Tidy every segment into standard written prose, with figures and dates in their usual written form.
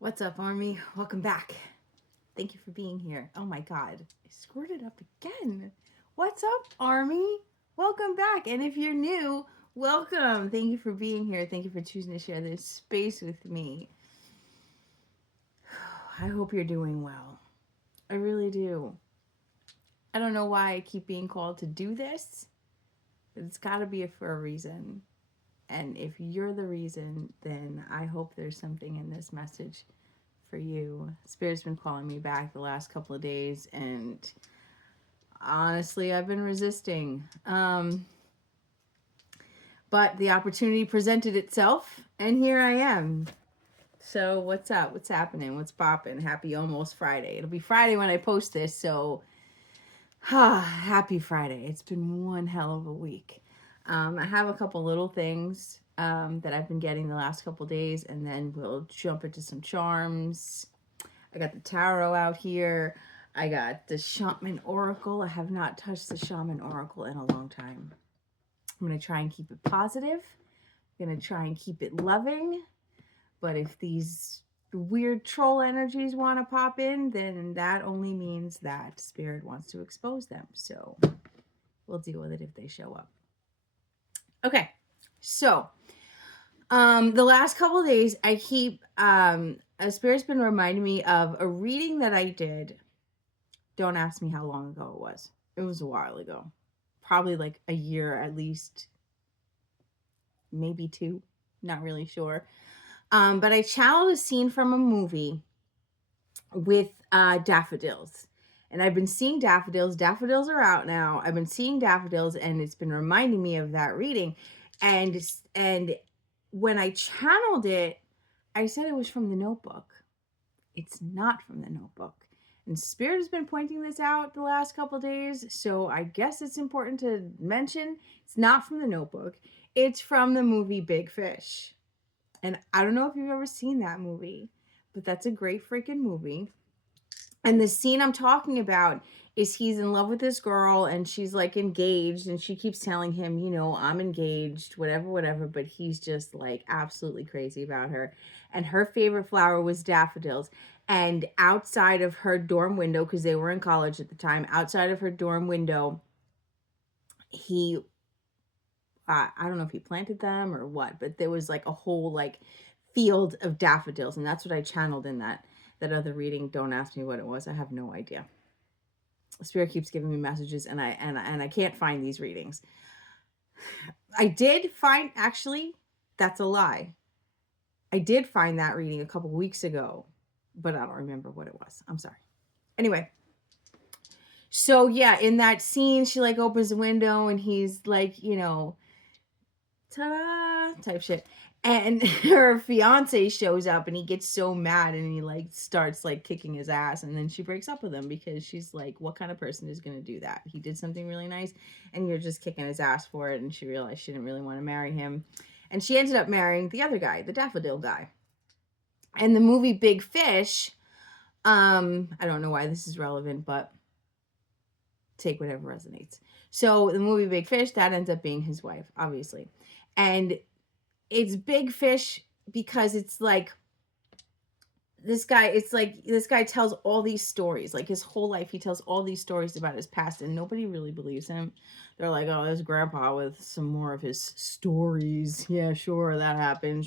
What's up, Army? Welcome back. Thank you for being here. Oh my God, I screwed it up again. What's up, Army? Welcome back. And if you're new, welcome. Thank you for being here. Thank you for choosing to share this space with me. I hope you're doing well. I really do. I don't know why I keep being called to do this, but it's got to be for a reason. And if you're the reason, then I hope there's something in this message for you. Spirit's been calling me back the last couple of days, and honestly, I've been resisting. But the opportunity presented itself, and here I am. So what's up? What's happening? What's popping? Happy almost Friday. It'll be Friday when I post this, so happy Friday. It's been one hell of a week. I have a couple little things that I've been getting the last couple days, and then we'll jump into some charms. I got the tarot out here. I got the Shaman Oracle. I have not touched the Shaman Oracle in a long time. I'm going to try and keep it positive. I'm going to try and keep it loving. But if these weird troll energies want to pop in, then that only means that Spirit wants to expose them. So we'll deal with it if they show up. Okay, so the last couple of days, I keep Spirit's been reminding me of a reading that I did. Don't ask me how long ago it was. It was a while ago, probably like a year at least, maybe two. Not really sure. But I channeled a scene from a movie with daffodils. And I've been seeing daffodils. Daffodils are out now. I've been seeing daffodils, and it's been reminding me of that reading. And when I channeled it, I said it was from the Notebook. It's not from the Notebook. And Spirit has been pointing this out the last couple of days, so I guess it's important to mention it's not from the Notebook. It's from the movie Big Fish. And I don't know if you've ever seen that movie, but that's a great freaking movie. And the scene I'm talking about is he's in love with this girl, and she's like engaged, and she keeps telling him, you know, I'm engaged, whatever, but he's just like absolutely crazy about her. And her favorite flower was daffodils. And outside of her dorm window, because they were in college at the time, outside of her dorm window, he I don't know if he planted them or what, but there was like a whole like field of daffodils, and that's what I channeled in that other reading. Don't ask me what it was. I have no idea. Spirit keeps giving me messages, and I can't find these readings. I did find, actually, that's a lie. I did find that reading a couple weeks ago, but I don't remember what it was. I'm sorry. Anyway, so yeah, in that scene, she like opens the window, and he's like, you know, ta-da type shit. And her fiance shows up, and he gets so mad, and he like starts like kicking his ass, and then she breaks up with him because she's like, what kind of person is going to do that? He did something really nice and you're just kicking his ass for it. And she realized she didn't really want to marry him, and she ended up marrying the other guy, the daffodil guy. And the movie Big Fish, I don't know why this is relevant, but take whatever resonates. So the movie Big Fish, that ends up being his wife, obviously. And it's Big Fish because it's like this guy tells all these stories, like his whole life he tells all these stories about his past, and nobody really believes him. They're like, oh, there's grandpa with some more of his stories. Yeah, sure, that happened,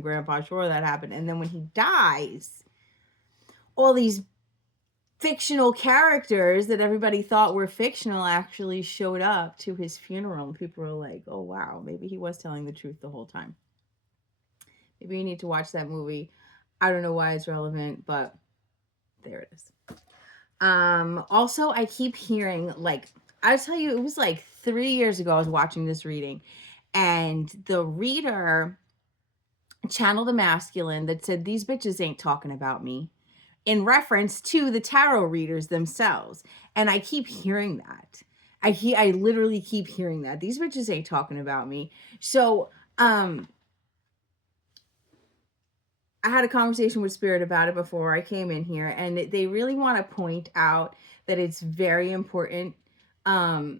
grandpa, sure, that happened. And then when he dies, all these fictional characters that everybody thought were fictional actually showed up to his funeral, and people were like, oh wow, maybe he was telling the truth the whole time. Maybe you need to watch that movie. I don't know why it's relevant, but there it is. Also, I keep hearing, like, I'll tell you, it was like 3 years ago I was watching this reading, and the reader channeled a masculine that said, these bitches ain't talking about me, in reference to the tarot readers themselves. And I keep hearing that. I literally keep hearing that. These bitches ain't talking about me. So, I had a conversation with Spirit about it before I came in here, and they really want to point out that it's very important to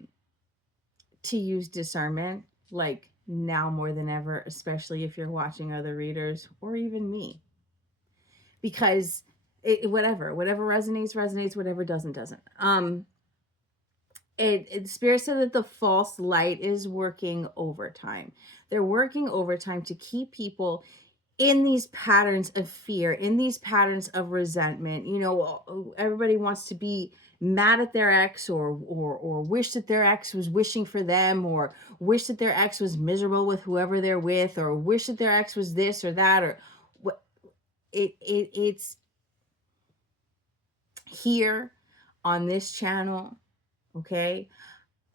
use discernment, like now more than ever, especially if you're watching other readers or even me. because whatever resonates, whatever doesn't. Spirit said that the false light is working overtime. They're working overtime to keep people in these patterns of fear, in these patterns of resentment. You know, everybody wants to be mad at their ex, or wish that their ex was wishing for them, or wish that their ex was miserable with whoever they're with, or wish that their ex was this or that, or what. It's here on this channel, okay?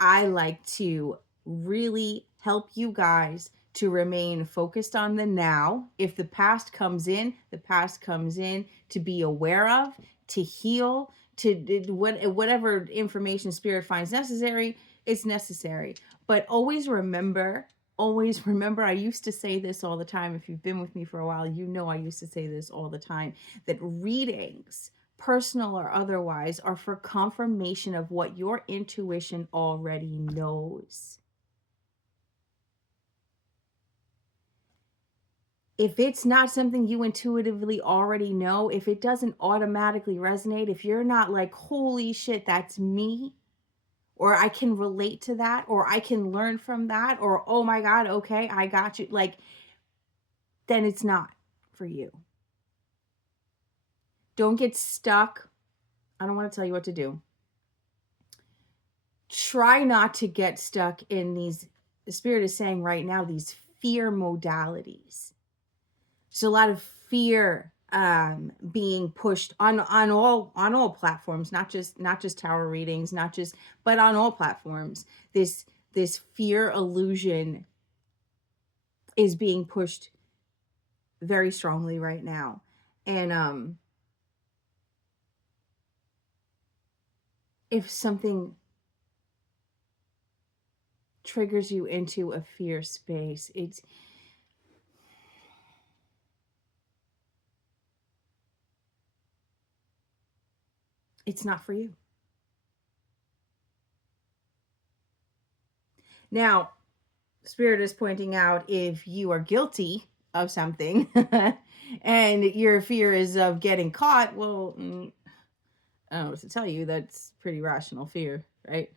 I like to really help you guys to remain focused on the now. If the past comes in, the past comes in, to be aware of, to heal, to whatever information Spirit finds necessary, it's necessary. But always remember, I used to say this all the time. If you've been with me for a while, you know I used to say this all the time, that readings, personal or otherwise, are for confirmation of what your intuition already knows. If it's not something you intuitively already know, if it doesn't automatically resonate, if you're not like, holy shit, that's me, or I can relate to that, or I can learn from that, or oh my God, okay, I got you, like, then it's not for you. Don't get stuck. I don't want to tell you what to do. Try not to get stuck in these, the Spirit is saying right now, these fear modalities. There's a lot of fear being pushed on all platforms, not just tarot readings, but on all platforms. This fear illusion is being pushed very strongly right now. And if something triggers you into a fear space, it's not for you. Now, Spirit is pointing out, if you are guilty of something and your fear is of getting caught, well, I don't know what to tell you. That's pretty rational fear, right?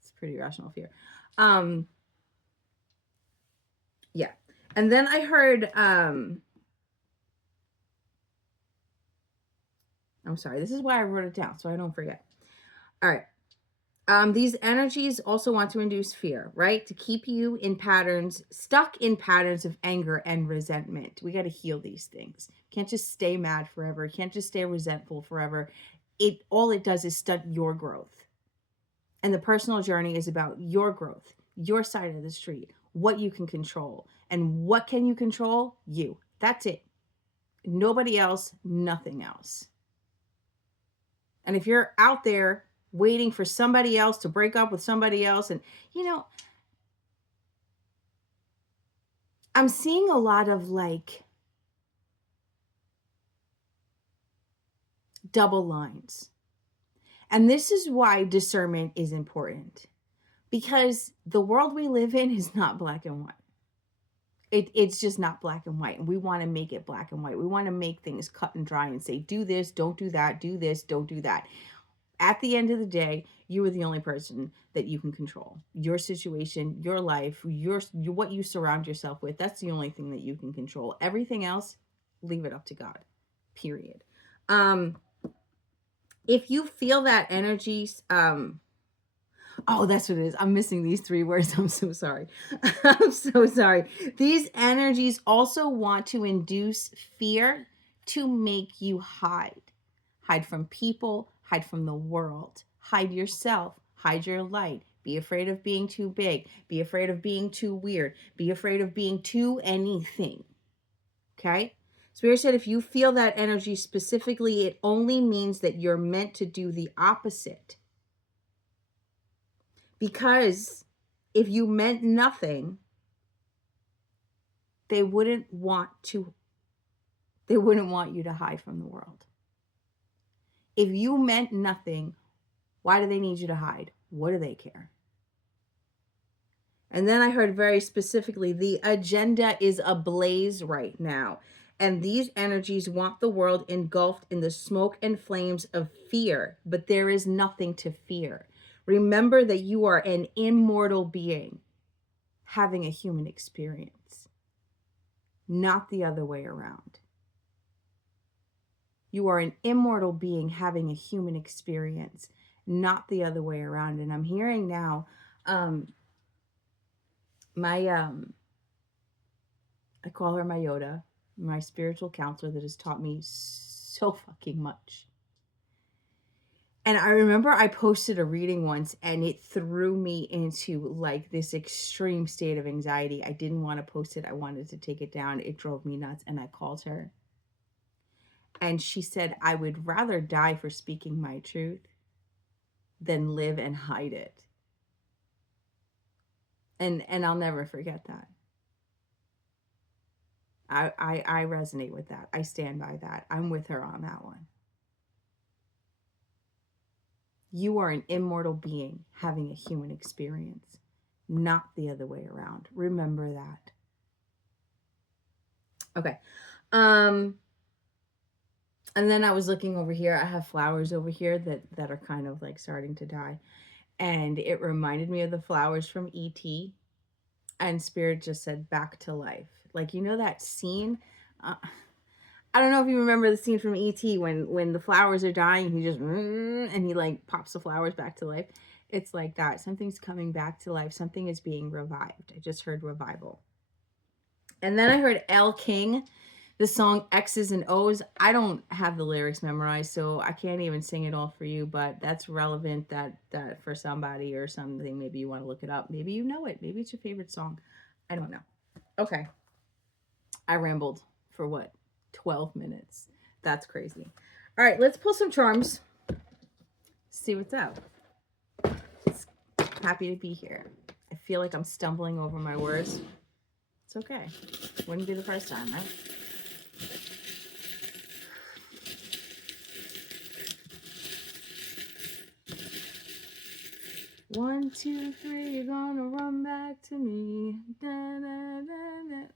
It's pretty rational fear. Yeah. And then I heard, I'm sorry, this is why I wrote it down, so I don't forget. All right. These energies also want to induce fear, right? To keep you in patterns, stuck in patterns of anger and resentment. We got to heal these things. Can't just stay mad forever. Can't just stay resentful forever. All it does is stunt your growth. And the personal journey is about your growth, your side of the street, what you can control. And what can you control? You. That's it. Nobody else, nothing else. And if you're out there waiting for somebody else to break up with somebody else, and I'm seeing a lot of like double lines. And this is why discernment is important, because the world we live in is not black and white. It's just not black and white. And we want to make it black and white. We want to make things cut and dry and say, do this, don't do that, do this, don't do that. At the end of the day, you are the only person that you can control. Your situation, your life, what you surround yourself with, that's the only thing that you can control. Everything else, leave it up to God, period. If you feel that energy, oh, that's what it is. I'm missing these 3 words. I'm so sorry. I'm so sorry. These energies also want to induce fear to make you hide. Hide from people, hide from the world, hide yourself, hide your light. Be afraid of being too big. Be afraid of being too weird. Be afraid of being too anything. Okay? Spirit said if you feel that energy specifically, it only means that you're meant to do the opposite. Because if you meant nothing, they wouldn't want you to hide from the world. If you meant nothing, why do they need you to hide? What do they care? And then I heard very specifically, the agenda is ablaze right now. And these energies want the world engulfed in the smoke and flames of fear, but there is nothing to fear. Remember that you are an immortal being having a human experience, not the other way around. You are an immortal being having a human experience, not the other way around. And I'm hearing now, my I call her my Yoda, my spiritual counselor that has taught me so fucking much. And I remember I posted a reading once and it threw me into like this extreme state of anxiety. I didn't want to post it. I wanted to take it down. It drove me nuts. And I called her. And she said, I would rather die for speaking my truth than live and hide it. And I'll never forget that. I resonate with that. I stand by that. I'm with her on that one. You are an immortal being having a human experience, not the other way around. Remember that. Okay. And then I was looking over here. I have flowers over here that are kind of like starting to die. And it reminded me of the flowers from E.T. And Spirit just said back to life. Like, you know that scene? I don't know if you remember the scene from E.T. when the flowers are dying, he just, and he like pops the flowers back to life. It's like that. Something's coming back to life. Something is being revived. I just heard revival. And then I heard Elle King, the song X's and O's. I don't have the lyrics memorized, so I can't even sing it all for you, but that's relevant that for somebody or something. Maybe you want to look it up. Maybe you know it. Maybe it's your favorite song. I don't know. Okay. I rambled for what? 12 minutes. That's crazy. All right, let's pull some charms. See what's up. Happy to be here. I feel like I'm stumbling over my words. It's okay. Wouldn't be the first time, right? One, two, three, you're gonna run back to me. Da, da, da, da.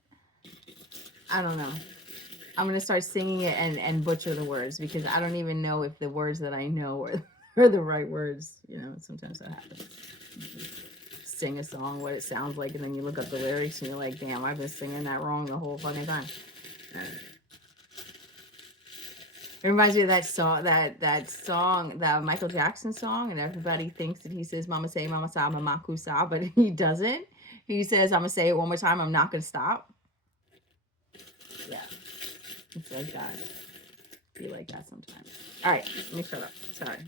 I don't know. I'm gonna start singing it and butcher the words because I don't even know if the words that I know are the right words. You know, sometimes that happens. Sing a song, what it sounds like, and then you look up the lyrics and you're like, damn, I've been singing that wrong the whole fucking time. It reminds me of that song, that Michael Jackson song, and everybody thinks that he says "Mama say, Mama sa, Mama kusa," but he doesn't. He says, "I'm gonna say it one more time. I'm not gonna stop." Yeah, it's like that. Be like that sometimes. All right, let me shut up. Sorry.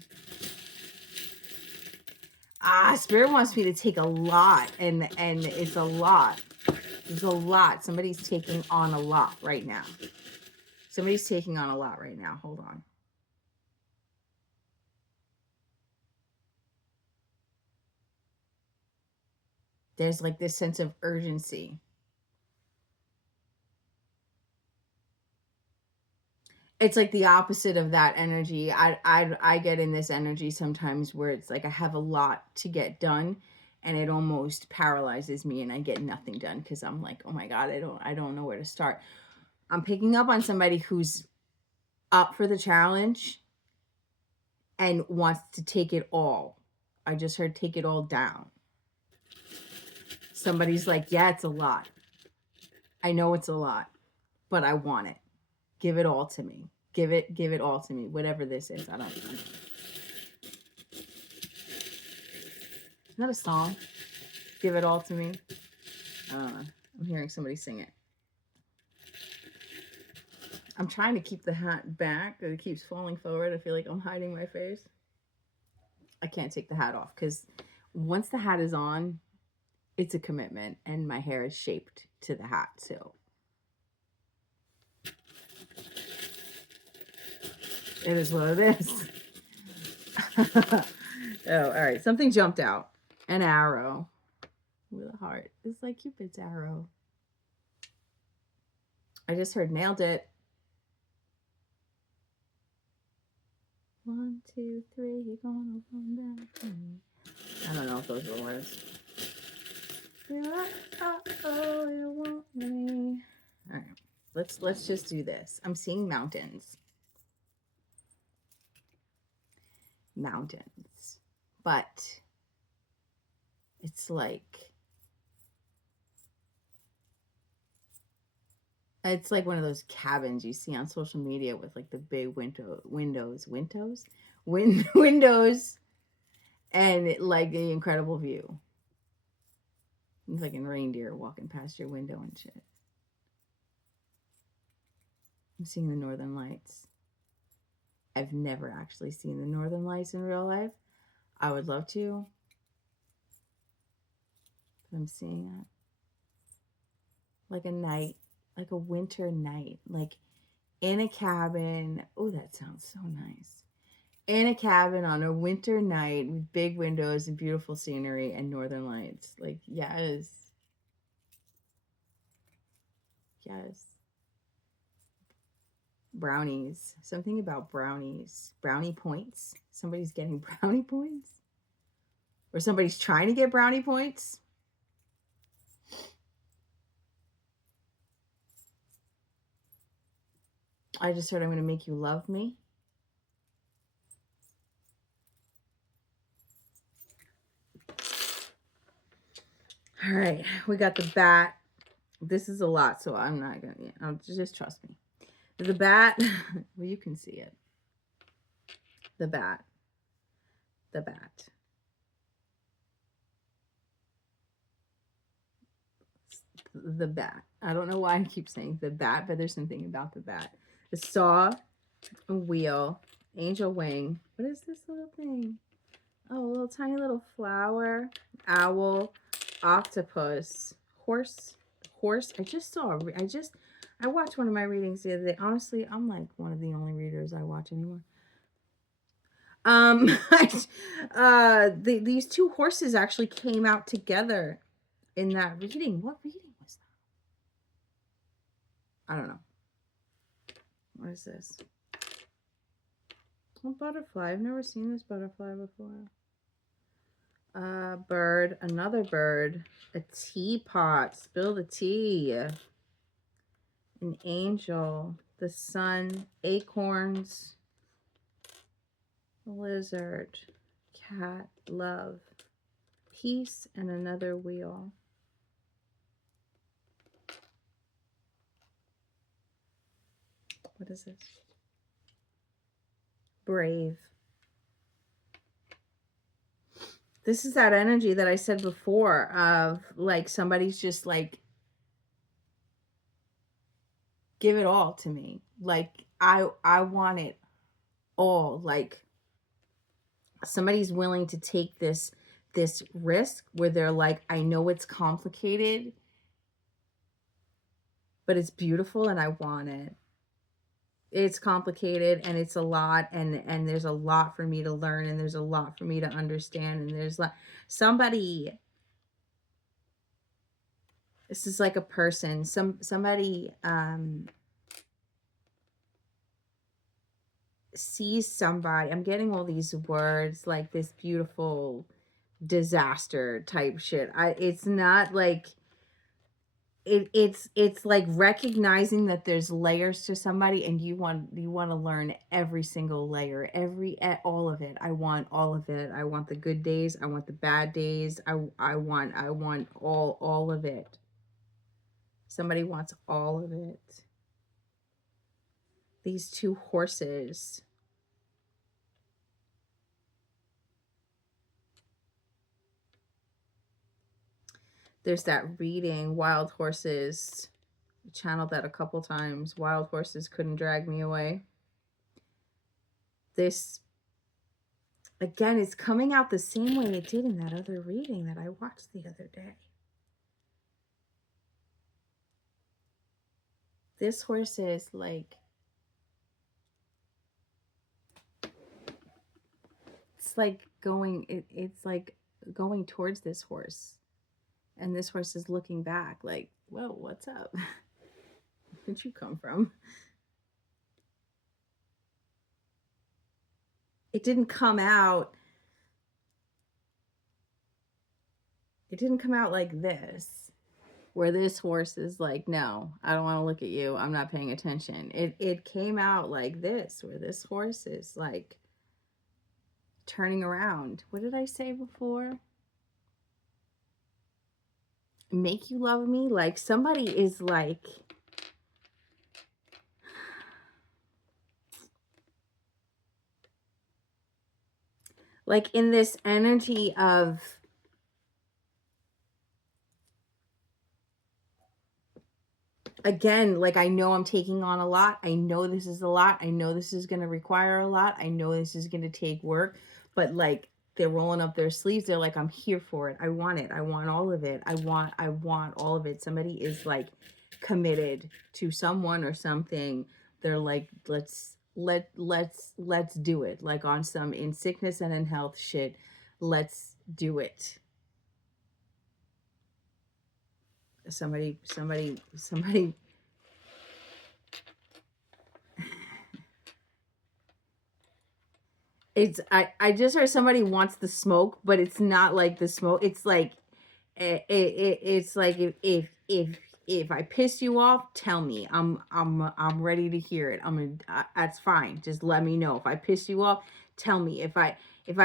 Spirit wants me to take a lot, and it's a lot. There's a lot. Somebody's taking on a lot right now. Somebody's taking on a lot right now. Hold on. There's like this sense of urgency. It's like the opposite of that energy. I get in this energy sometimes where it's like I have a lot to get done and it almost paralyzes me and I get nothing done because I'm like, oh my God, I don't know where to start. I'm picking up on somebody who's up for the challenge and wants to take it all. I just heard take it all down. Somebody's like, yeah, it's a lot. I know it's a lot, but I want it. Give it all to me. Give it all to me. Whatever this is, I don't know. Isn't that a song? Give it all to me. I'm hearing somebody sing it. I'm trying to keep the hat back, but it keeps falling forward. I feel like I'm hiding my face. I can't take the hat off because once the hat is on, it's a commitment, and my hair is shaped to the hat, so it is what it is. Oh, all right. Something jumped out. An arrow with a heart. It's like Cupid's arrow. I just heard nailed it. 1, 2, 3, you're gonna run back to me. I don't know if those are the words. Oh, you want me. All right. Let's just do this. I'm seeing mountains. Mountains. But it's like one of those cabins you see on social media with like the big windows, and like the incredible view. It's like a reindeer walking past your window and shit. I'm seeing the Northern Lights. I've never actually seen the Northern Lights in real life. I would love to. But I'm seeing it. Like a night, like a winter night, like in a cabin. Oh, that sounds so nice. In a cabin on a winter night with big windows and beautiful scenery and Northern Lights. Like, yes. Yes. Brownies. Something about brownies. Brownie points. Somebody's getting brownie points. Or somebody's trying to get brownie points. I just heard I'm going to make you love me. All right. We got the bat. This is a lot, so I'm not going to. Just trust me. The bat. Well, you can see it. The bat. The bat. The bat. I don't know why I keep saying the bat, but there's something about the bat. The saw, a wheel, angel wing. What is this little thing? Oh, a little tiny little flower, owl, octopus, horse. I watched one of my readings the other day. Honestly, I'm like one of the only readers I watch anymore. These two horses actually came out together in that reading. What reading was that? I don't know. What is this? A butterfly. I've never seen this butterfly before. Bird. Another bird. A teapot. Spill the tea. An angel. The sun. Acorns. A lizard. Cat. Love. Peace and another wheel. What is this? Brave. This is that energy that I said before of like somebody's just like, give it all to me. Like I want it all. Like somebody's willing to take this risk where they're like, I know it's complicated, but it's beautiful and I want it. It's complicated and it's a lot, and there's a lot for me to learn, and there's a lot for me to understand, and there's like somebody, this is like a person, somebody sees somebody. I'm getting all these words like this beautiful disaster type shit. It's not like it's like recognizing that there's layers to somebody, and you want to learn every single layer, all of it. I want all of it. I want the good days, I want the bad days. I want all of it. Somebody wants all of it. These two horses. There's that reading, Wild Horses. I channeled that a couple times. Wild horses couldn't drag me away. This, again, is coming out the same way it did in that other reading that I watched the other day. This horse is like, it's like going towards this horse. And this horse is looking back like, whoa, what's up? Where'd you come from? It didn't come out. It didn't come out like this. where this horse is like, no, I don't want to look at you. I'm not paying attention. It came out like this, where this horse is like turning around. What did I say before? Make you love me? Like somebody is like in this energy of, again, like I know I'm taking on a lot. I know this is a lot. I know this is going to require a lot. I know this is going to take work, but like they're rolling up their sleeves. They're like, I'm here for it. I want it. I want all of it. I want all of it. Somebody is like committed to someone or something. They're like, let's do it. Like on some in sickness and in health shit. Let's do it. Somebody it's I just heard somebody wants the smoke, but it's not like the smoke. It's like it's like if I piss you off, tell me. I'm ready to hear it. That's fine. Just let me know. If I piss you off, tell me. If I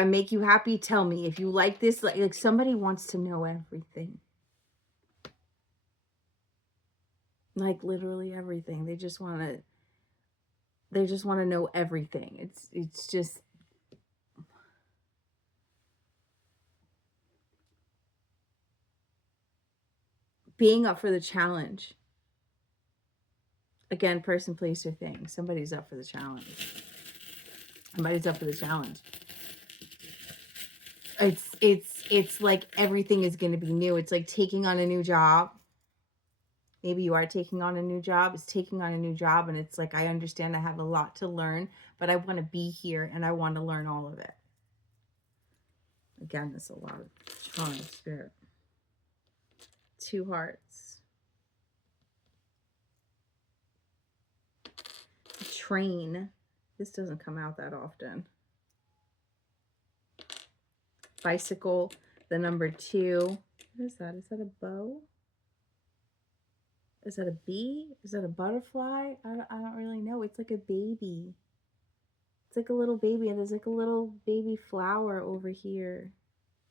make you happy, tell me. If you like this, like somebody wants to know everything. Like literally everything. They just want to know everything. It's just being up for the challenge. Again, person, place, or thing. Somebody's up for the challenge. Somebody's up for the challenge. It's like everything is going to be new. It's like taking on a new job. Maybe you are taking on a new job. It's taking on a new job, and it's like, I understand I have a lot to learn, but I want to be here and I want to learn all of it. Again, there's a lot of strong spirit. 2 hearts. Train. This doesn't come out that often. Bicycle, the number 2. What is that? Is that a bow? Is that a bee? Is that a butterfly? I don't really know. It's like a baby. It's like a little baby, and there's like a little baby flower over here.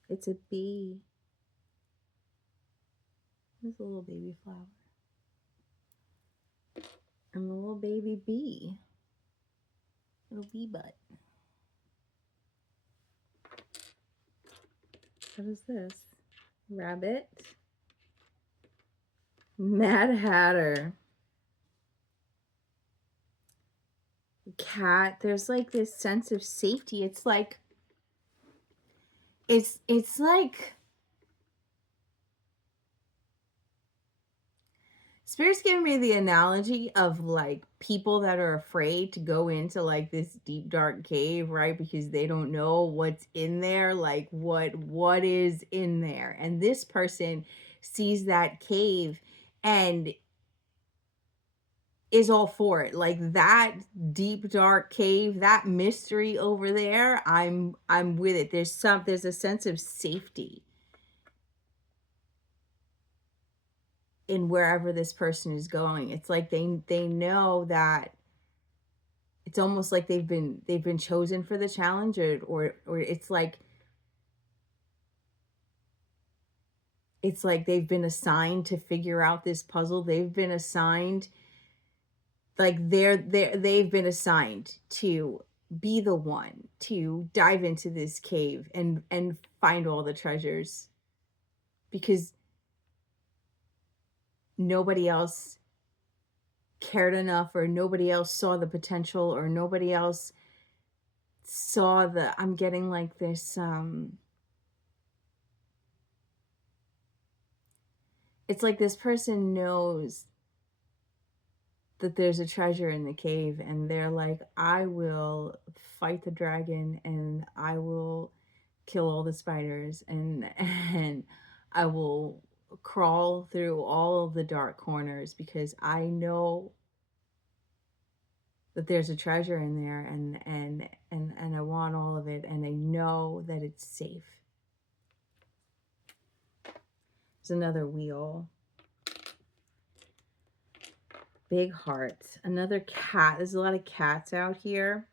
It's a bee. There's a little baby flower. And a little baby bee. Little bee butt. What is this? Rabbit. Mad Hatter. Cat. There's like this sense of safety. It's like Spirit's giving me the analogy of like people that are afraid to go into like this deep dark cave, right? Because they don't know what's in there, like what is in there. And this person sees that cave and is all for it. Like that deep dark cave, that mystery over there, I'm with it. There's a sense of safety in wherever this person is going. It's like they know that it's almost like they've been chosen for the challenge, or it's like they've been assigned to figure out this puzzle. They've been assigned, like they've been assigned to be the one to dive into this cave and find all the treasures, because nobody else cared enough, or nobody else saw the potential, or nobody else saw the, I'm getting like this it's like this person knows that there's a treasure in the cave, and they're like, I will fight the dragon, and I will kill all the spiders, and I will crawl through all of the dark corners, because I know that there's a treasure in there, and I want all of it, and I know that it's safe. There's another wheel. Big heart. Another cat. There's a lot of cats out here.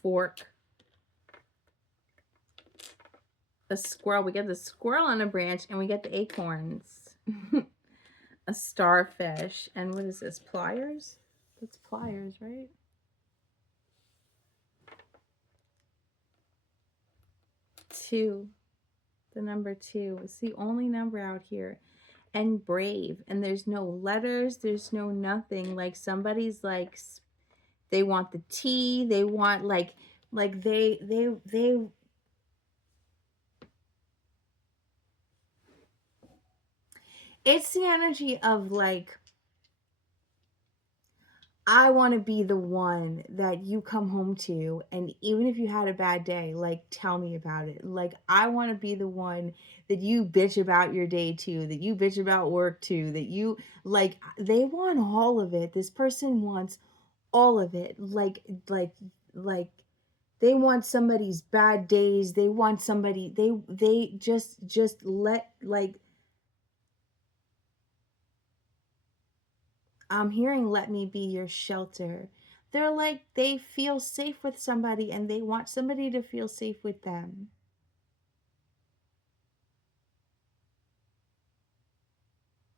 Fork. A squirrel. We get the squirrel on a branch and we get the acorns. A starfish. And what is this? Pliers? That's pliers, right? Two. The number 2. It's the only number out here. And brave. And there's no letters. There's no nothing. Like somebody's like, they want the tea. They want like they it's the energy of like, I want to be the one that you come home to, and even if you had a bad day, like tell me about it. Like I want to be the one that you bitch about your day to, that you bitch about work to, that you like, they want all of it. This person wants all of it. Like they want somebody's bad days. They want somebody, they just let, like, I'm hearing let me be your shelter. They're like, they feel safe with somebody and they want somebody to feel safe with them.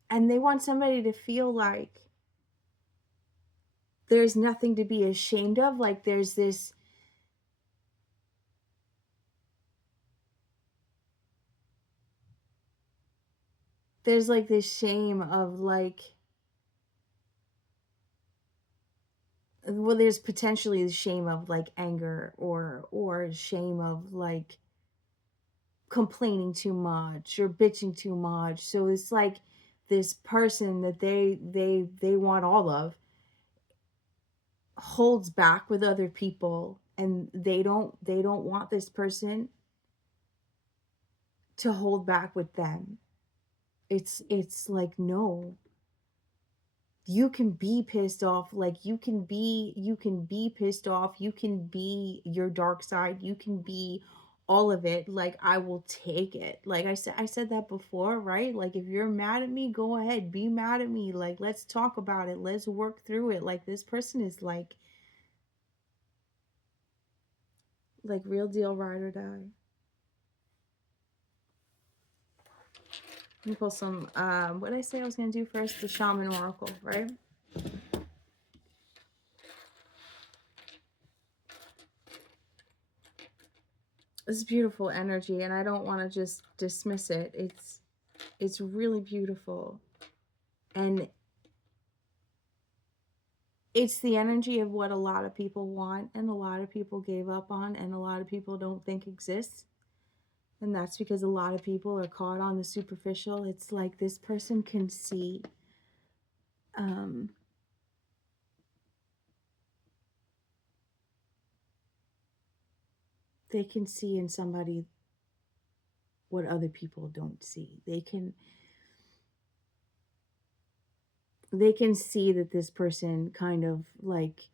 And they want somebody to feel like there's nothing to be ashamed of. Like there's like this shame of like, well, there's potentially the shame of like anger or shame of like complaining too much or bitching too much. So it's like this person that they want all of holds back with other people, and they don't want this person to hold back with them. It's like, no, you can be pissed off. Like you can be pissed off, you can be your dark side, you can be all of it. Like I will take it. Like I said that before, right? Like if you're mad at me, go ahead, be mad at me. Like let's talk about it, let's work through it. Like this person is like real deal, ride or die. Let me pull some, what did I say I was going to do first? The Shaman Oracle, right? This is beautiful energy, and I don't want to just dismiss it. It's really beautiful. And it's the energy of what a lot of people want, and a lot of people gave up on, and a lot of people don't think exists. And that's because a lot of people are caught on the superficial. It's like this person can see, they can see in somebody what other people don't see. They can see that this person kind of like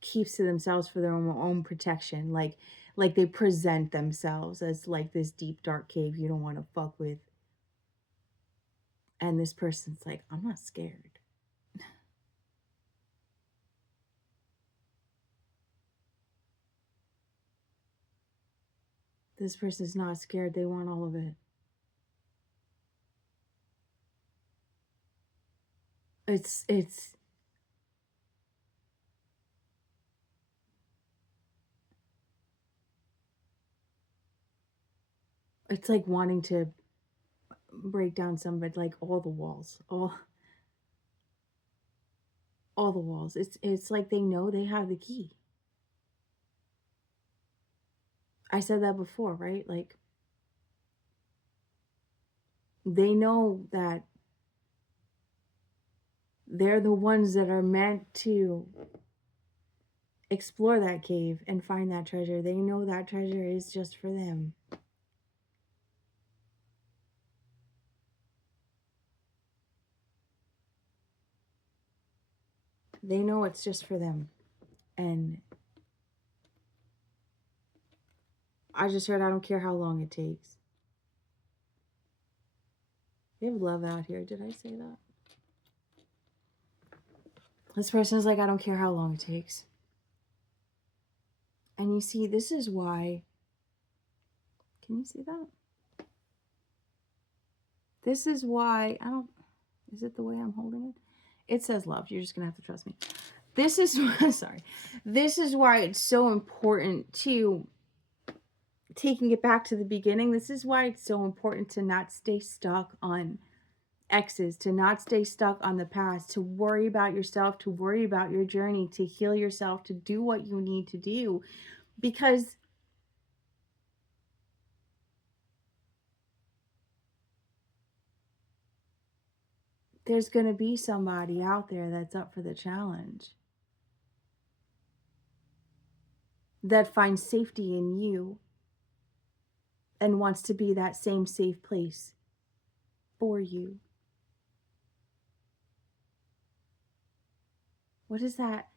keeps to themselves for their own protection. Like they present themselves as like this deep dark cave you don't want to fuck with. And this person's like, I'm not scared. This person's not scared. They want all of it. It's it's like wanting to break down somebody, like all the walls, all the walls. It's like they know they have the key. I said that before, right? Like they know that they're the ones that are meant to explore that cave and find that treasure. They know that treasure is just for them. They know it's just for them. And I just heard, I don't care how long it takes. We have love out here. Did I say that? This person is like, I don't care how long it takes. And you see, this is why. Can you see that? This is why is it the way I'm holding it? It says love. You're just going to have to trust me. This is, sorry. This is why it's so important to, taking it back to the beginning, this is why it's so important to not stay stuck on exes, to not stay stuck on the past, to worry about yourself, to worry about your journey, to heal yourself, to do what you need to do. Because there's going to be somebody out there that's up for the challenge, that finds safety in you and wants to be that same safe place for you. What is that?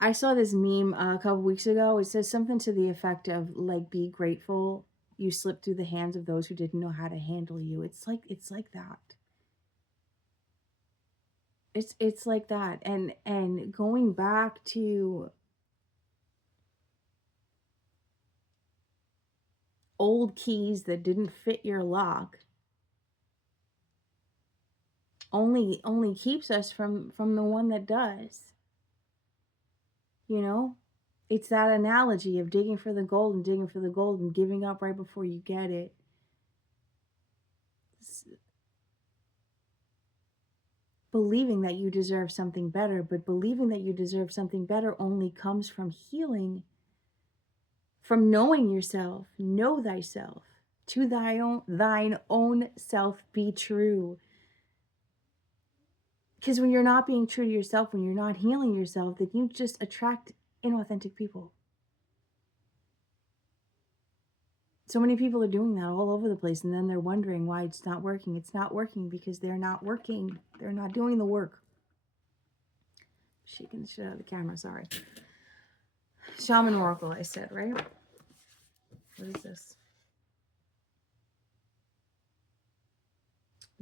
I saw this meme a couple weeks ago. It says something to the effect of, like, be grateful you slipped through the hands of those who didn't know how to handle you. It's like that. It's like that. And going back to old keys that didn't fit your lock only keeps us from the one that does. You know, it's that analogy of digging for the gold and giving up right before you get it. Believing that you deserve something better, but believing that you deserve something better only comes from healing, from knowing yourself. Know thyself. To thine own self be true. Because when you're not being true to yourself, when you're not healing yourself, then you just attract inauthentic people. So many people are doing that all over the place, and then they're wondering why it's not working. It's not working because they're not working. They're not doing the work. Shaking the shit out of the camera, sorry. Shaman Oracle, I said, right? What is this?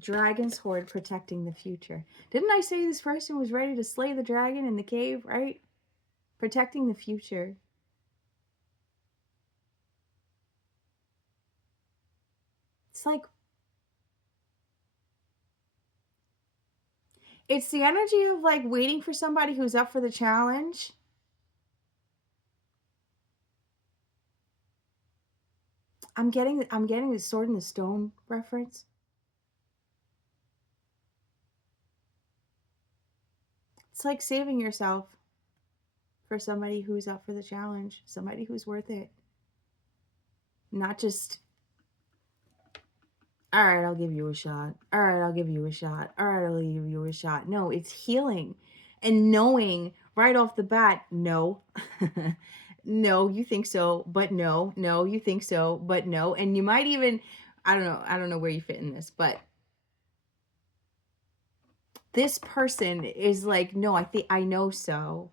Dragon's Horde protecting the future. Didn't I say this person was ready to slay the dragon in the cave, right? Protecting the future. It's like, it's the energy of, like, waiting for somebody who's up for the challenge. I'm getting the Sword in the Stone reference. It's like saving yourself for somebody who's up for the challenge, somebody who's worth it. Not just, all right, I'll give you a shot. All right, I'll give you a shot. All right, I'll give you a shot. No, it's healing and knowing right off the bat, no. No, you think so, but no. No, you think so, but no. And you might even, I don't know where you fit in this, but this person is like, no, I know so.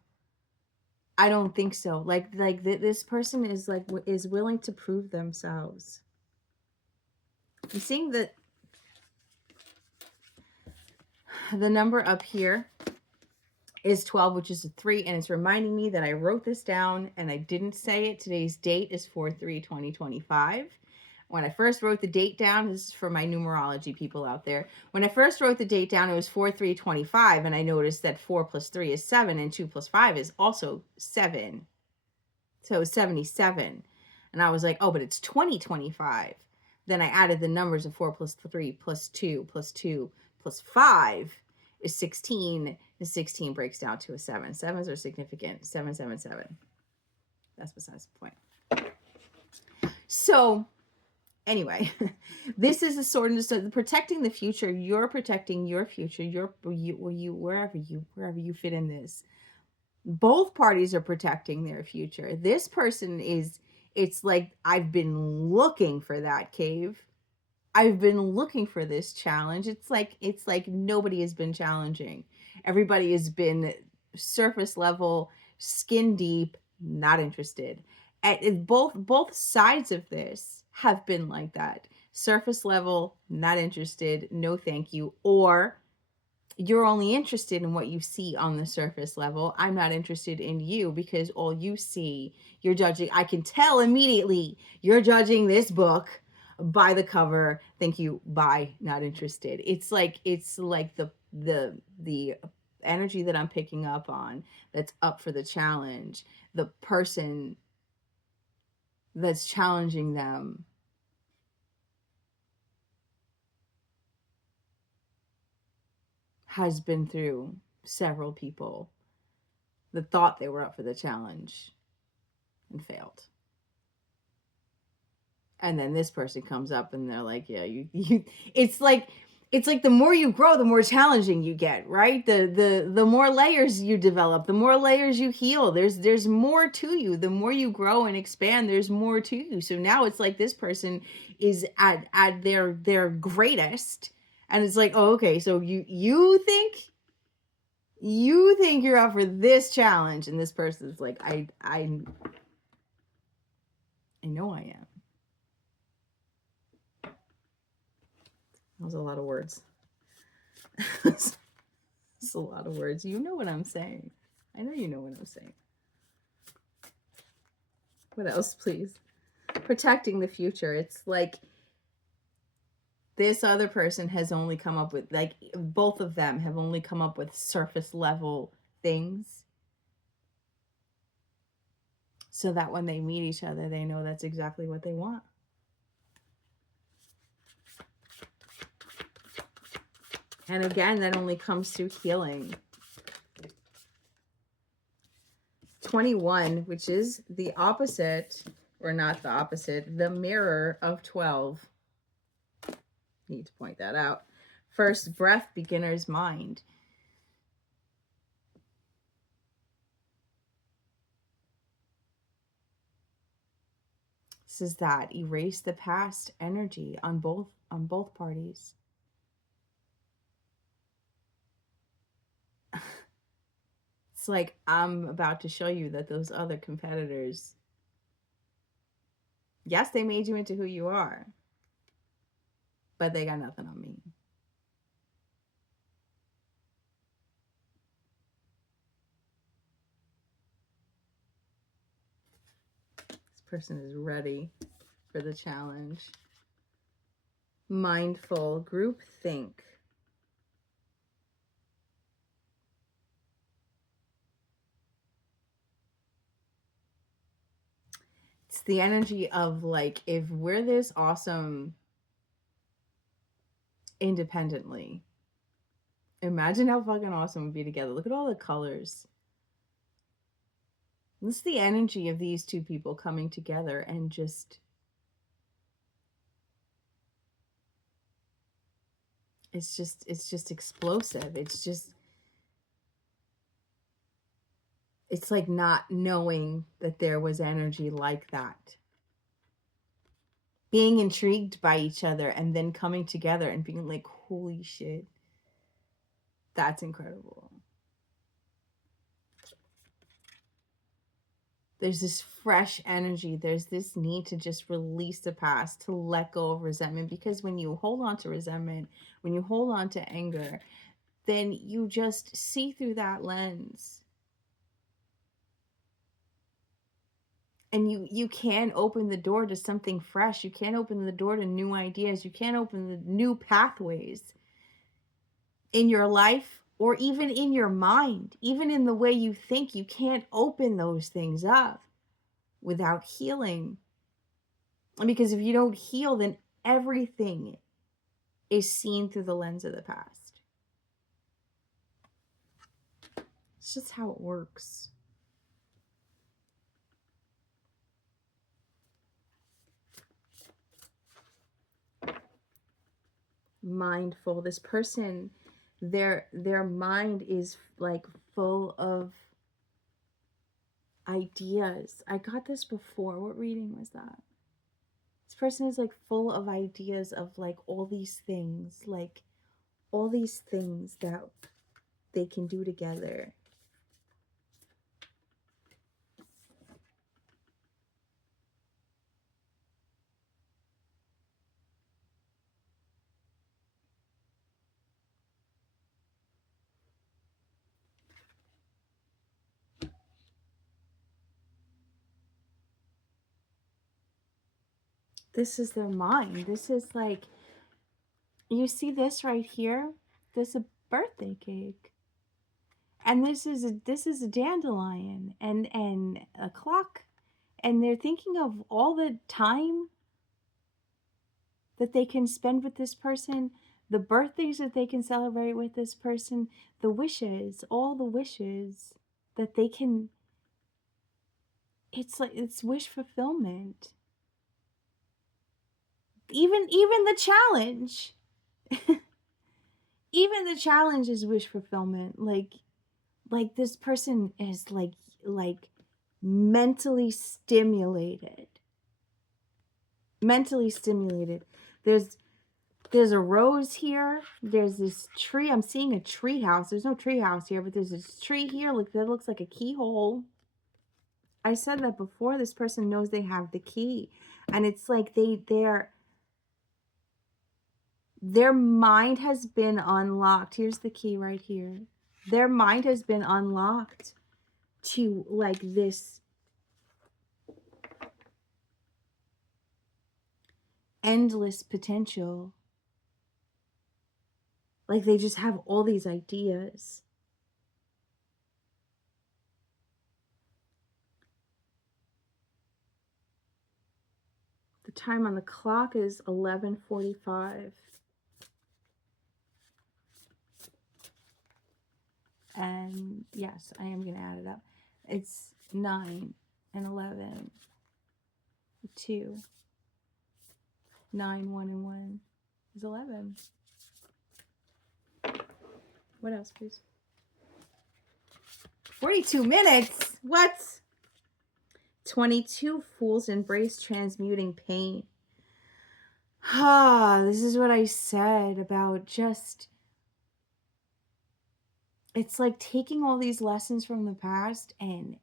I don't think so. Like this person is like, is willing to prove themselves. You seeing the number up here is 12, which is a 3, and it's reminding me that I wrote this down and I didn't say it. Today's date is 4/3/2025. When I first wrote the date down, this is for my numerology people out there. When I first wrote the date down, it was 4/3/25, and I noticed that 4 + 3 is 7, and 2 + 5 is also 7. So 77. And I was like, oh, but it's 2025. Then I added the numbers of 4 + 3 + 2 + 2 + 5 is 16. And 16 breaks down to a 7. 7s are significant. 777. That's besides the point. So anyway, this is a sort of protecting the future. You're protecting your future. Wherever you fit in this. Both parties are protecting their future. This person is, it's like, I've been looking for that cave. I've been looking for this challenge. It's like nobody has been challenging. Everybody has been surface level, skin deep, not interested. Both sides of this have been like that. Surface level, not interested, no thank you. Or you're only interested in what you see on the surface level. I'm not interested in you because all you see, you're judging. I can tell immediately you're judging this book by the cover. Thank you. Bye. Not interested. It's like the energy that I'm picking up on that's up for the challenge. The person that's challenging them has been through several people that thought they were up for the challenge and failed. And then this person comes up and they're like, yeah, you it's like the more you grow, the more challenging you get, right? The more layers you develop, the more layers you heal. There's more to you. The more you grow and expand, there's more to you. So now it's like this person is at their greatest, and it's like, oh, okay, so you think you're up for this challenge, and this person's like, I know I am. That was a lot of words. It's a lot of words. You know what I'm saying. I know you know what I'm saying. What else, please? Protecting the future. It's like this other person has only come up with, like, both of them have only come up with surface level things, so that when they meet each other, they know that's exactly what they want. And again, that only comes through healing. 21, which is the opposite, or not the opposite, the mirror of 12. Need to point that out. First breath, beginner's mind. This is that erase the past energy on both parties. It's like, I'm about to show you that those other competitors, yes, they made you into who you are, but they got nothing on me. This person is ready for the challenge. Mindful group think. It's the energy of, like, if we're this awesome independently, imagine how fucking awesome we'd be together. Look at all the colors. This is the energy of these two people coming together and just, it's just explosive. It's like not knowing that there was energy like that. Being intrigued by each other and then coming together and being like, holy shit, that's incredible. There's this fresh energy. There's this need to just release the past, to let go of resentment. Because when you hold on to resentment, when you hold on to anger, then you just see through that lens. And you can open the door to something fresh. You can't open the door to new ideas. You can't open the new pathways in your life, or even in your mind, even in the way you think. You can't open those things up without healing. Because if you don't heal, then everything is seen through the lens of the past. It's just how it works. Mindful. This person, their mind is like full of ideas. I got this before. What reading was that? This person is like full of ideas of like all these things that they can do together. This is their mind. This is like, you see this right here? This is a birthday cake. And this is a dandelion and a clock. And they're thinking of all the time that they can spend with this person, the birthdays that they can celebrate with this person, the wishes, all the wishes that they can. It's like, it's wish fulfillment. Even the challenge. Even the challenge is wish fulfillment. Like this person is like mentally stimulated. Mentally stimulated. There's a rose here. There's this tree. I'm seeing a tree house. There's no tree house here, but there's this tree here. Look, that looks like a keyhole. I said that before. This person knows they have the key. And it's like their mind has been unlocked. Here's the key right here. Their mind has been unlocked to like this endless potential. Like they just have all these ideas. The time on the clock is 11:45. And yes, I am going to add it up. It's 9 and 11, 2, 9, 1 and 1 is 11. What else, please? 42 minutes. What? 22 fools embrace transmuting pain. This is what I said about just, it's like taking all these lessons from the past and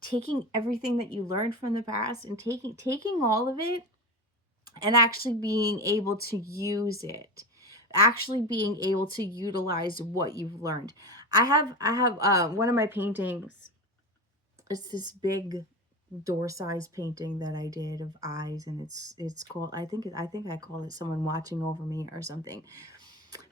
taking everything that you learned from the past and taking all of it and actually being able to use it, actually being able to utilize what you've learned. I have one of my paintings. It's this big door size painting that I did of eyes, and it's called, I think I call it Someone Watching Over Me or something.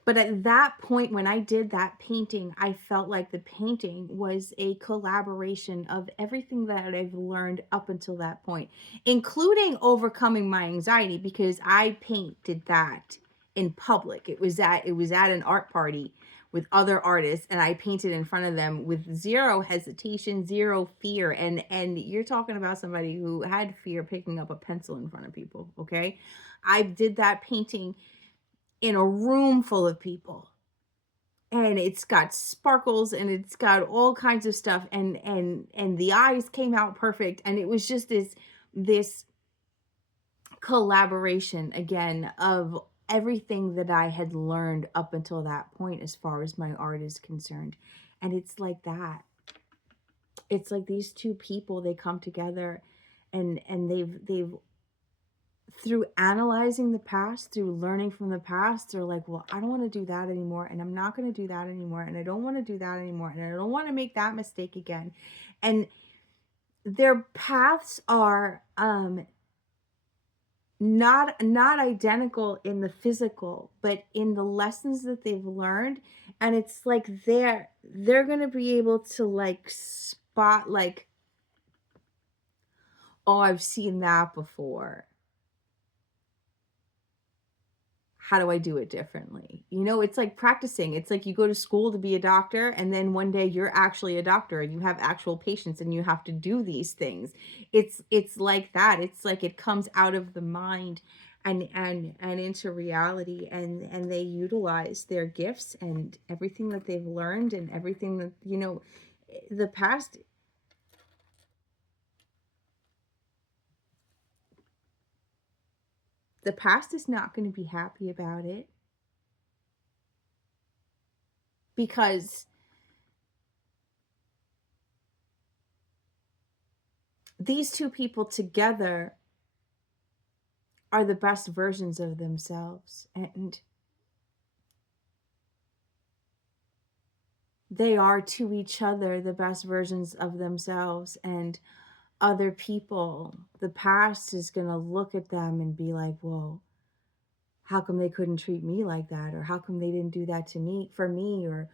But at that point, when I did that painting, I felt like the painting was a collaboration of everything that I've learned up until that point, including overcoming my anxiety, because I painted that in public. It was at an art party with other artists, and I painted in front of them with zero hesitation, zero fear. And you're talking about somebody who had fear picking up a pencil in front of people, okay? I did that painting in a room full of people, and it's got sparkles and it's got all kinds of stuff, and the eyes came out perfect, and it was just this collaboration again of everything that I had learned up until that point as far as my art is concerned. And it's like that. It's like these two people, they come together, and they've through analyzing the past, through learning from the past, they're like, well, I don't want to do that anymore, and I'm not going to do that anymore, and I don't want to do that anymore, and I don't want to make that mistake again. And their paths are not identical in the physical, but in the lessons that they've learned. And it's like they're going to be able to like spot like, oh, I've seen that before. How do I do it differently? You know, it's like practicing. It's like you go to school to be a doctor, and then one day you're actually a doctor and you have actual patients and you have to do these things. It's like that. It's like it comes out of the mind and into reality, and they utilize their gifts and everything that they've learned and everything that, you know, the past is not going to be happy about it, because these two people together are the best versions of themselves, and they are to each other the best versions of themselves. And other people, the past is going to look at them and be like, well, how come they couldn't treat me like that? Or how come they didn't do that to me, for me? Or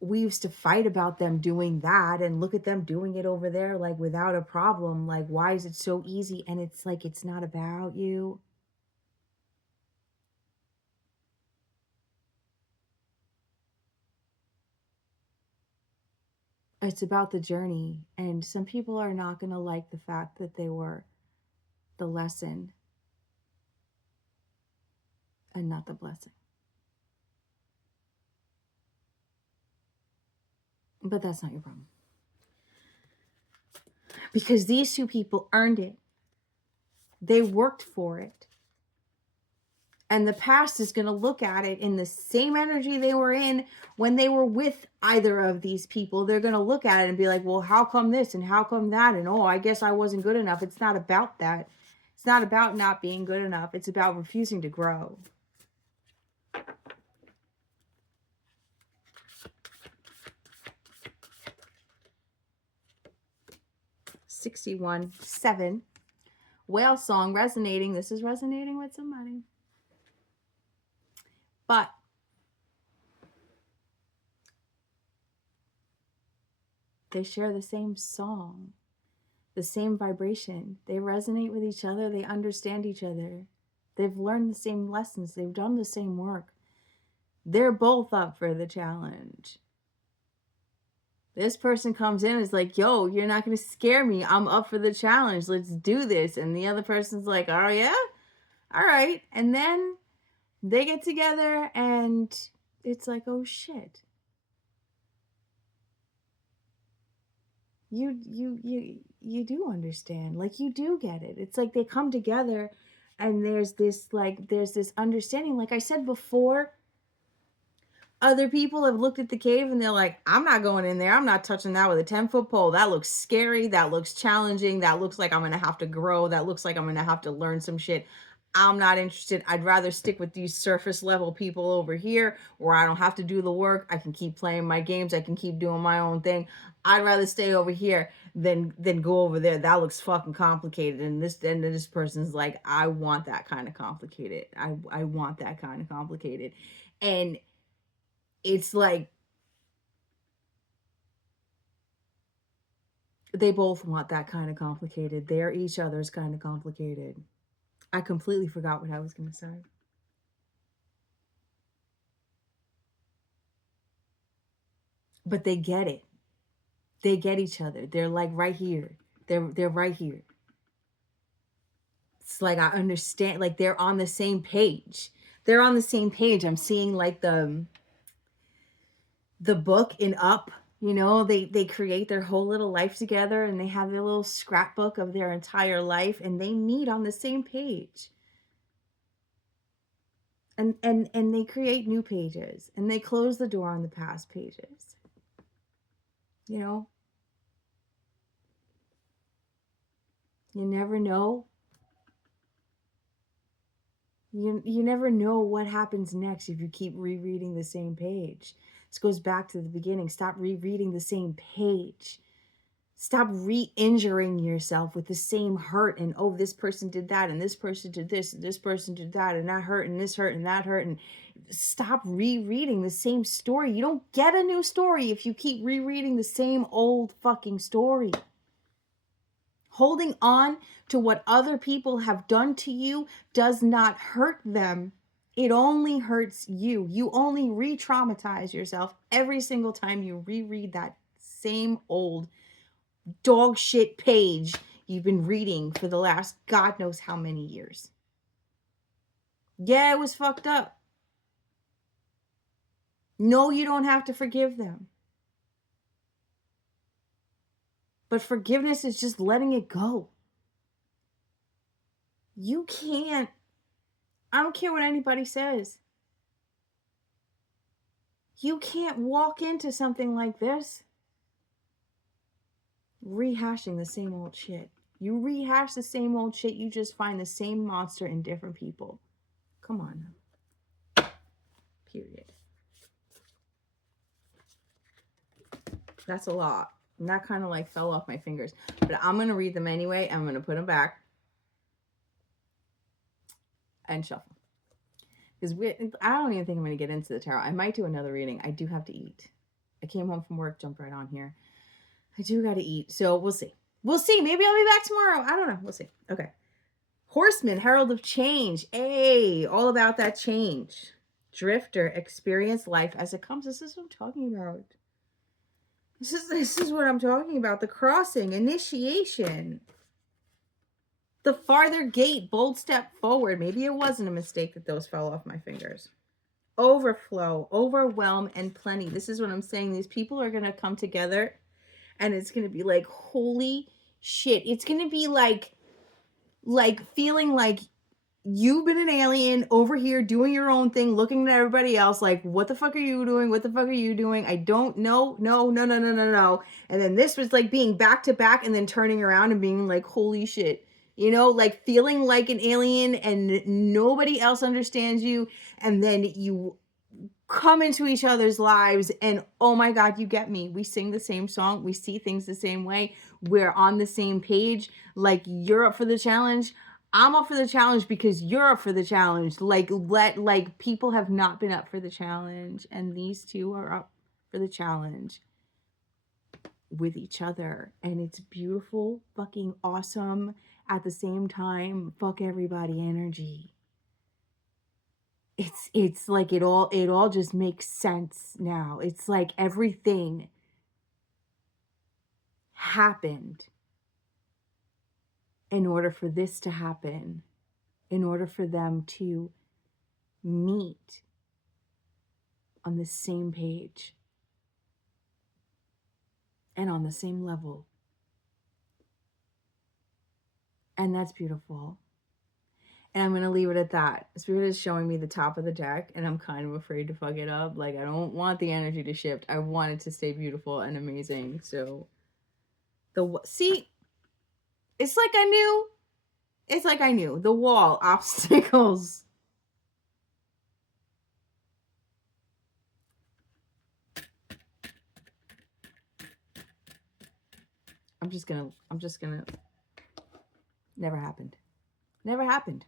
we used to fight about them doing that, and look at them doing it over there, like without a problem. Like, why is it so easy? And it's like, it's not about you. It's about the journey. And some people are not going to like the fact that they were the lesson and not the blessing. But that's not your problem. Because these two people earned it. They worked for it. And the past is going to look at it in the same energy they were in when they were with either of these people. They're going to look at it and be like, well, how come this and how come that? And, oh, I guess I wasn't good enough. It's not about that. It's not about not being good enough. It's about refusing to grow. $61.7. Whale song resonating. This is resonating with somebody. But they share the same song, the same vibration. They resonate with each other. They understand each other. They've learned the same lessons. They've done the same work. They're both up for the challenge. This person comes in and is like, yo, you're not going to scare me. I'm up for the challenge. Let's do this. And the other person's like, oh, yeah? All right. And then they get together and it's like, oh, shit. You do understand. Like, you do get it. It's like they come together and there's this understanding. Like I said before, other people have looked at the cave and they're like, I'm not going in there. I'm not touching that with a 10-foot pole. That looks scary. That looks challenging. That looks like I'm going to have to grow. That looks like I'm going to have to learn some shit. I'm not interested. I'd rather stick with these surface level people over here where I don't have to do the work. I can keep playing my games. I can keep doing my own thing. I'd rather stay over here than go over there. That looks fucking complicated. And this person's like, I want that kind of complicated. I want that kind of complicated. And it's like they both want that kind of complicated. They're each other's kind of complicated. I completely forgot what I was going to say. But they get it. They get each other. They're like right here. They're right here. It's like I understand. Like they're on the same page. They're on the same page. I'm seeing like the book in Up. You know, they create their whole little life together and they have their little scrapbook of their entire life and they meet on the same page. And they create new pages and they close the door on the past pages. You know? You never know. You never know what happens next if you keep rereading the same page. This goes back to the beginning. Stop rereading the same page. Stop re-injuring yourself with the same hurt and, oh, this person did that and this person did this and this person did that and that hurt and this hurt and that hurt. And stop rereading the same story. You don't get a new story if you keep rereading the same old fucking story. Holding on to what other people have done to you does not hurt them. It only hurts you. You only re-traumatize yourself every single time you reread that same old dog shit page you've been reading for the last God knows how many years. Yeah, it was fucked up. No, you don't have to forgive them. But forgiveness is just letting it go. You can't. I don't care what anybody says. You can't walk into something like this rehashing the same old shit. You rehash the same old shit, you just find the same monster in different people. Come on now. Period. That's a lot. And that kind of like fell off my fingers. But I'm going to read them anyway. I'm going to put them back and shuffle. Because I don't even think I'm going to get into the tarot. I might do another reading. I do have to eat. I came home from work, jumped right on here. I do got to eat. So we'll see. We'll see. Maybe I'll be back tomorrow. I don't know. We'll see. Okay. Horseman, Herald of Change. Hey, all about that change. Drifter, experience life as it comes. This is what I'm talking about. This is what I'm talking about. The crossing, initiation. The farther gate, bold step forward. Maybe it wasn't a mistake that those fell off my fingers. Overflow, overwhelm, and plenty. This is what I'm saying. These people are going to come together and it's going to be like, holy shit. It's going to be like feeling like you've been an alien over here doing your own thing, looking at everybody else like, what the fuck are you doing? What the fuck are you doing? I don't know. No. And then this was like being back to back and then turning around and being like, holy shit. You know, like feeling like an alien and nobody else understands you. And then you come into each other's lives and oh my God, you get me. We sing the same song. We see things the same way. We're on the same page. Like, you're up for the challenge. I'm up for the challenge because you're up for the challenge. Like people have not been up for the challenge and these two are up for the challenge with each other. And it's beautiful, fucking awesome. At the same time, fuck everybody energy. It's like it all just makes sense now. It's like everything happened in order for this to happen, in order for them to meet on the same page and on the same level. And that's beautiful. And I'm going to leave it at that. Spirit is showing me the top of the deck, and I'm kind of afraid to fuck it up. Like, I don't want the energy to shift. I want it to stay beautiful and amazing. So, see, it's like I knew. It's like I knew. The wall, obstacles. I'm just gonna, never happened. Never happened.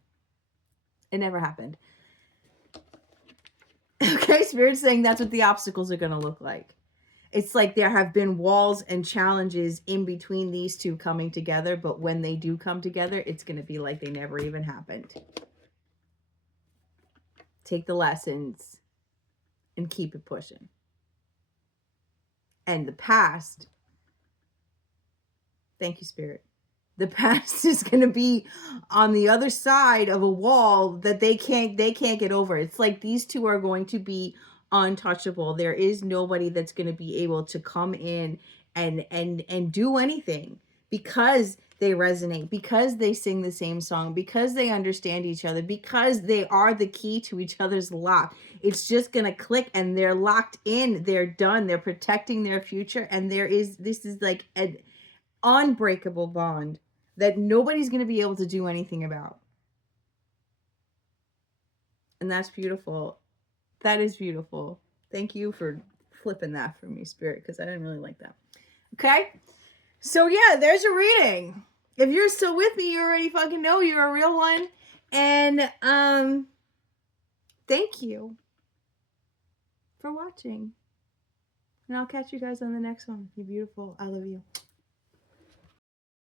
It never happened. Okay, Spirit's saying that's what the obstacles are gonna look like. It's like there have been walls and challenges in between these two coming together, but when they do come together, it's gonna be like they never even happened. Take the lessons and keep it pushing. And the past, thank you, Spirit. The past is going to be on the other side of a wall that they can't get over. It's like these two are going to be untouchable. There is nobody that's going to be able to come in and do anything because they resonate, because they sing the same song, because they understand each other, because they are the key to each other's lock. It's just going to click and they're locked in. They're done. They're protecting their future. And this is like an unbreakable bond that nobody's going to be able to do anything about. And that's beautiful. That is beautiful. Thank you for flipping that for me, Spirit, because I didn't really like that. Okay? So yeah, there's your reading. If you're still with me, you already fucking know you're a real one. And thank you for watching. And I'll catch you guys on the next one. You're beautiful. I love you.